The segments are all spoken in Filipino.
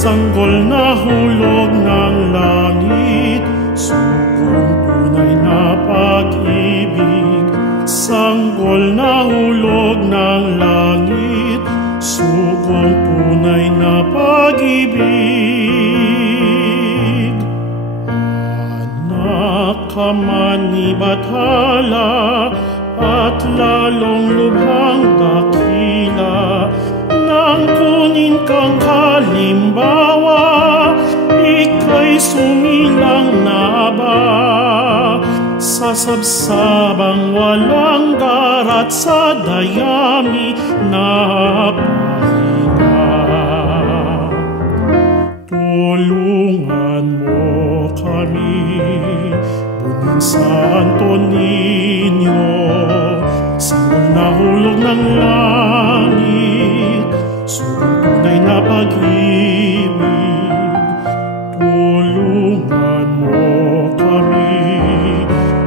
sanggol na hulog ng langit, sugong tunay na pag-ibig. Sanggol na hulog ng langit, sugong tunay na pag-ibig. Anak ka man ni Bathala, at lalong lubhang dakila, nang kunin kang halimbawa, ika'y sumilang na ba? Sa sabsabang walang darat, sa dayami na pahinga. Tulungan mo kami, Buning Santo Niño, sanggol na hulog ng langit, sugong tunay na pag-ibig. Tulungan mo kami,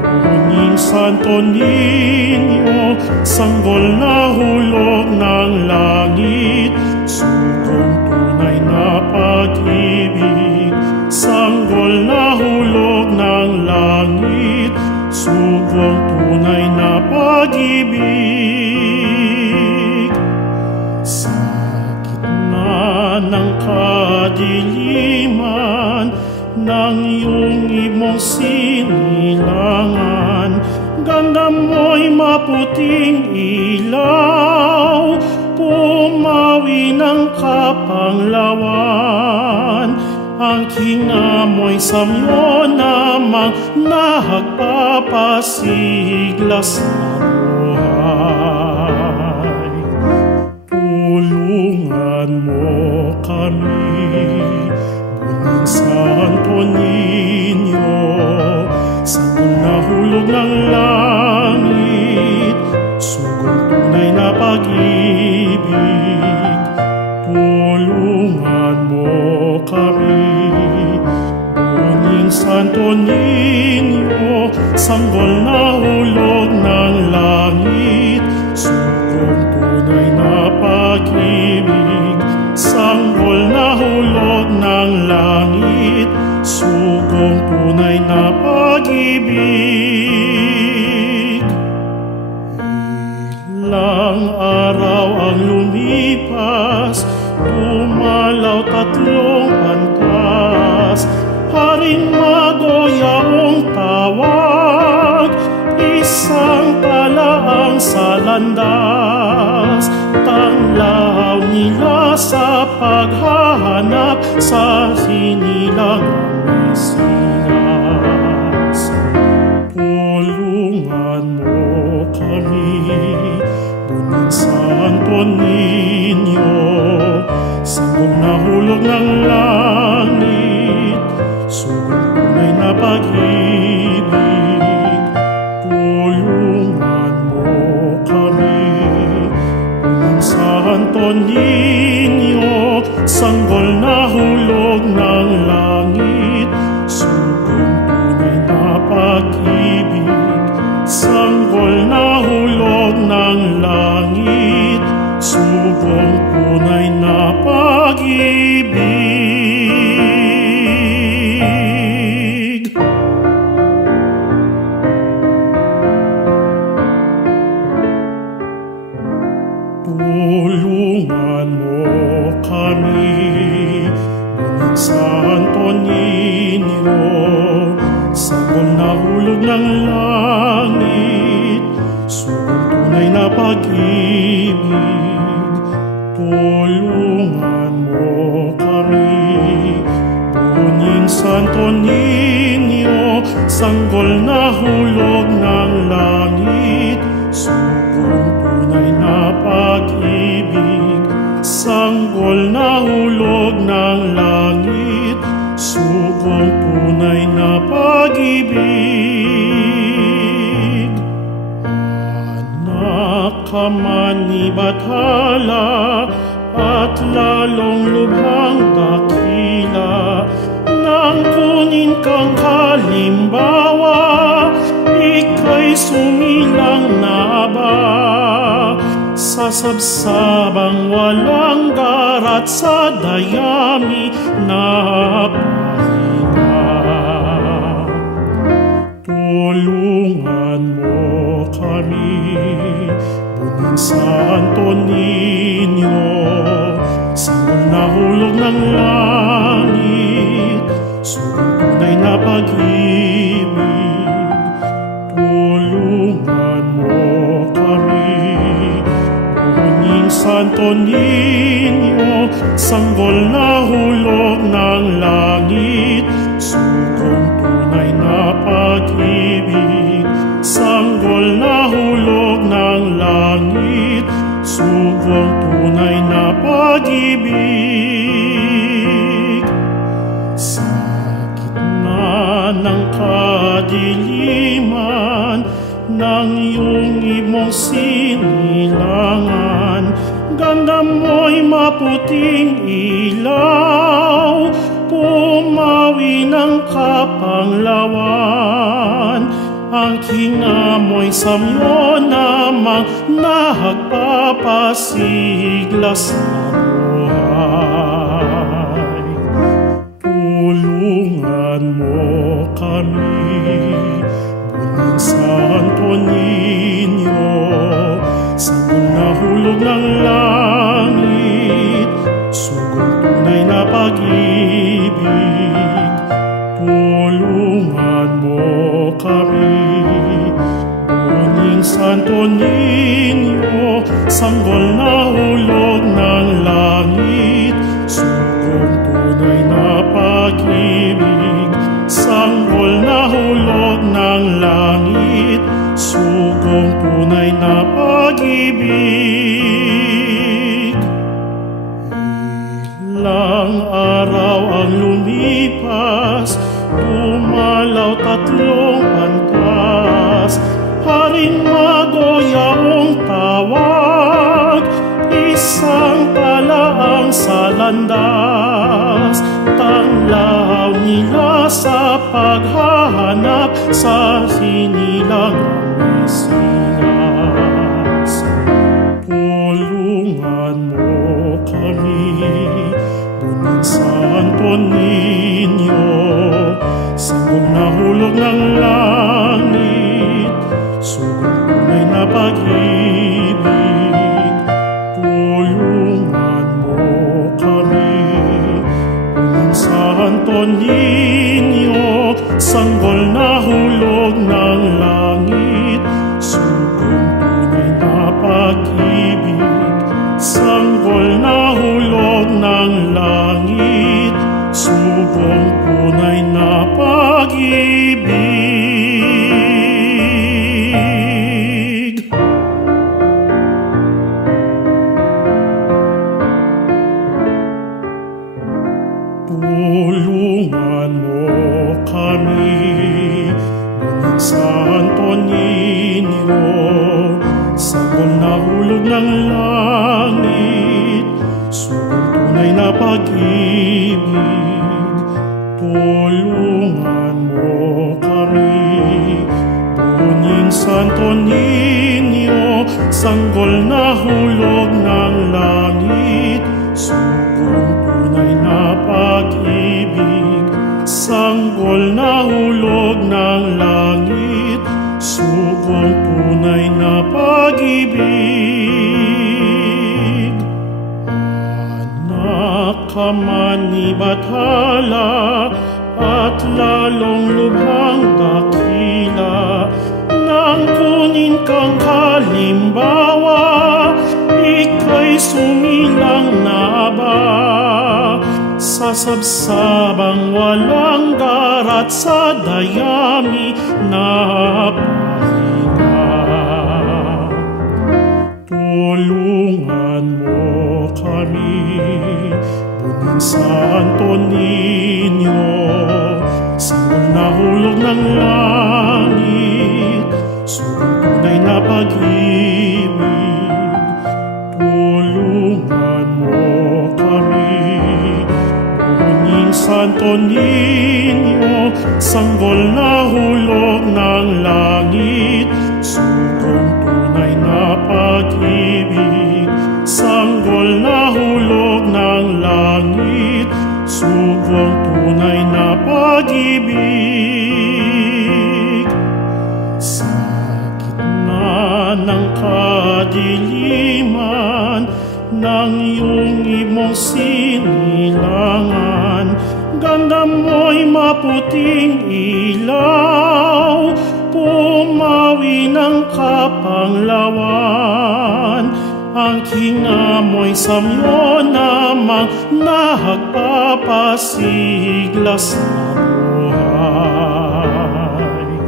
Buning Santo Niño, sanggol na hulog ng langit, sugong tunay na pag-ibig. Sanggol na hulog ng langit, sugong tunay na pag-ibig. Sa gitna ng kadiliman ng iyong imong sinilangan, ganda mo'y maputing ilaw, pumawi ng kapanglawan. Ang hinga mo'y samyo namang nagpapasigla sa buhay. Tulungan mo kami, Buning Santo Niño, sanggol na hulog ng langit, sugong tunay na pag-ibig. Tulungan mo kami, Buning Santo Niño, sanggol na hulog ng langit, sugong tunay na pag-ibig. Sanggol na hulog ng langit, sugong tunay na pag-ibig. Ilang araw ang lumipas, dumalaw 3 antas, Haring Magoyaong tawag, isang talaang sa landas. Tanglaw nila sa paghahanap sa sinilangang Mesiyas. Tulungan mo kami, Buning Santo Niño, sanggol na hulog ng langit, sugong tunay na pag-ibig. Tulungan mo kami, Buning Santo Niño, sanggol na hulog ng langit, sugong tunay na pag-ibig. Sanggol na hulog ng langit, sugong tunay na pag-ibig. Tulungan mo kami, Buning Santo Niño, sanggol na hulog ng langit, sugong tunay na pag-ibig. Tulungan mo kami, Buning Santo Niño, sanggol na hulog ng langit, sugong tunay na pag-ibig. Sanggol na hulog ng langit, sugong tunay na pag-ibig. Anak ka man ni Bathala, at lalong lubhang dakila, nang kunin kang halimbawa, ika'y sumilang na ba? Sa sabsabang walang garat sa dayami na pahinga. Tulungan mo kami, Buning Santo Niño, sanggol na hulog ng langit, sugang tunay na pag-ibig. Tulungan mo kami, Buning Santo Niño, sanggol na hulog ng langit, sugang tunay na pag-ibig. Sanggol na hulog ng langit, sugang tunay na pag-ibig. Sa gitna ng kadiliman ng iyong imong sinilangan, ganda mo'y maputing ilaw, pumawi ng kapanglawan. Ang kingamoy samyo namang nagpapasigla sa buhay. Tulungan mo kami, Buning Santo Niño, sanggol na hulog ng langit, sugang tunay na pag-ibig. Tulungan mo kami, Buning Santo Niño, sanggol na hulog ng langit, sugang tunay na pag-ibig. Sanggol na hulog ng langit, sugang tunay na pag-ibig. Ilang araw ang lumipas, dumalaw 3 antas, Haring Magoyaong tawag, isang talaang sa landas. Tanglaw nila sa paghahanap sa sinilangang Mesiyas. Tulungan mo kami, Buning Santo Niño, sanggol na hulog ng langit, sugang tunay na pag-ibig. Tulungan mo kami, Buning Santo Niño, sanggol na hulog ng langit, sugang tunay na pag-ibig. Sanggol na hulog ng langit, sugang tunay na pag-ibig. Tulungan mo kami, Buning Santo Niño, sanggol na hulog ng langit, sugang tunay na pag-ibig. Tulungan mo kami, Buning Santo Niño, sanggol na hulog ng langit, sugang tunay na pag-ibig. Sanggol na hulog ng langit, sugang tunay na pag-ibig. Anak ka man ni Bathala, at lalong lubhang dakila, nang kunin kang halimbawa, ika'y sumilang na ba? Sa sabsabang walang garat sa dayami na pahinga. Tulungan mo kami, Buning Santo Niño, sanggol na hulog ng langit, sugang tunay na pag-ibig. Tulungan mo kami, Buning Santo Niño, sanggol na hulog ng langit, sugang tunay na pag-ibig. langit, sugong tunay na pag-ibig. Sa gitna ng kadiliman ng iyong imong sinilangan, ganda mo'y maputing ilaw, pumawi ng kapanglawan. Ang kingamoy samyo namang nagpapasigla sa buhay.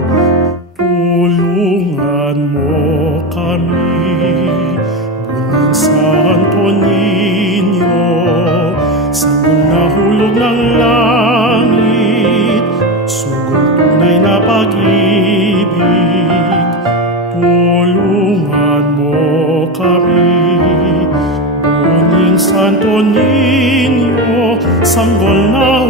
Tulungan mo kami, Buning Santo Niño, sa nahulog ng langit, sugong tunay na pag-ibig. Tulungan mo kami, Buning Santo Niño, sanggol na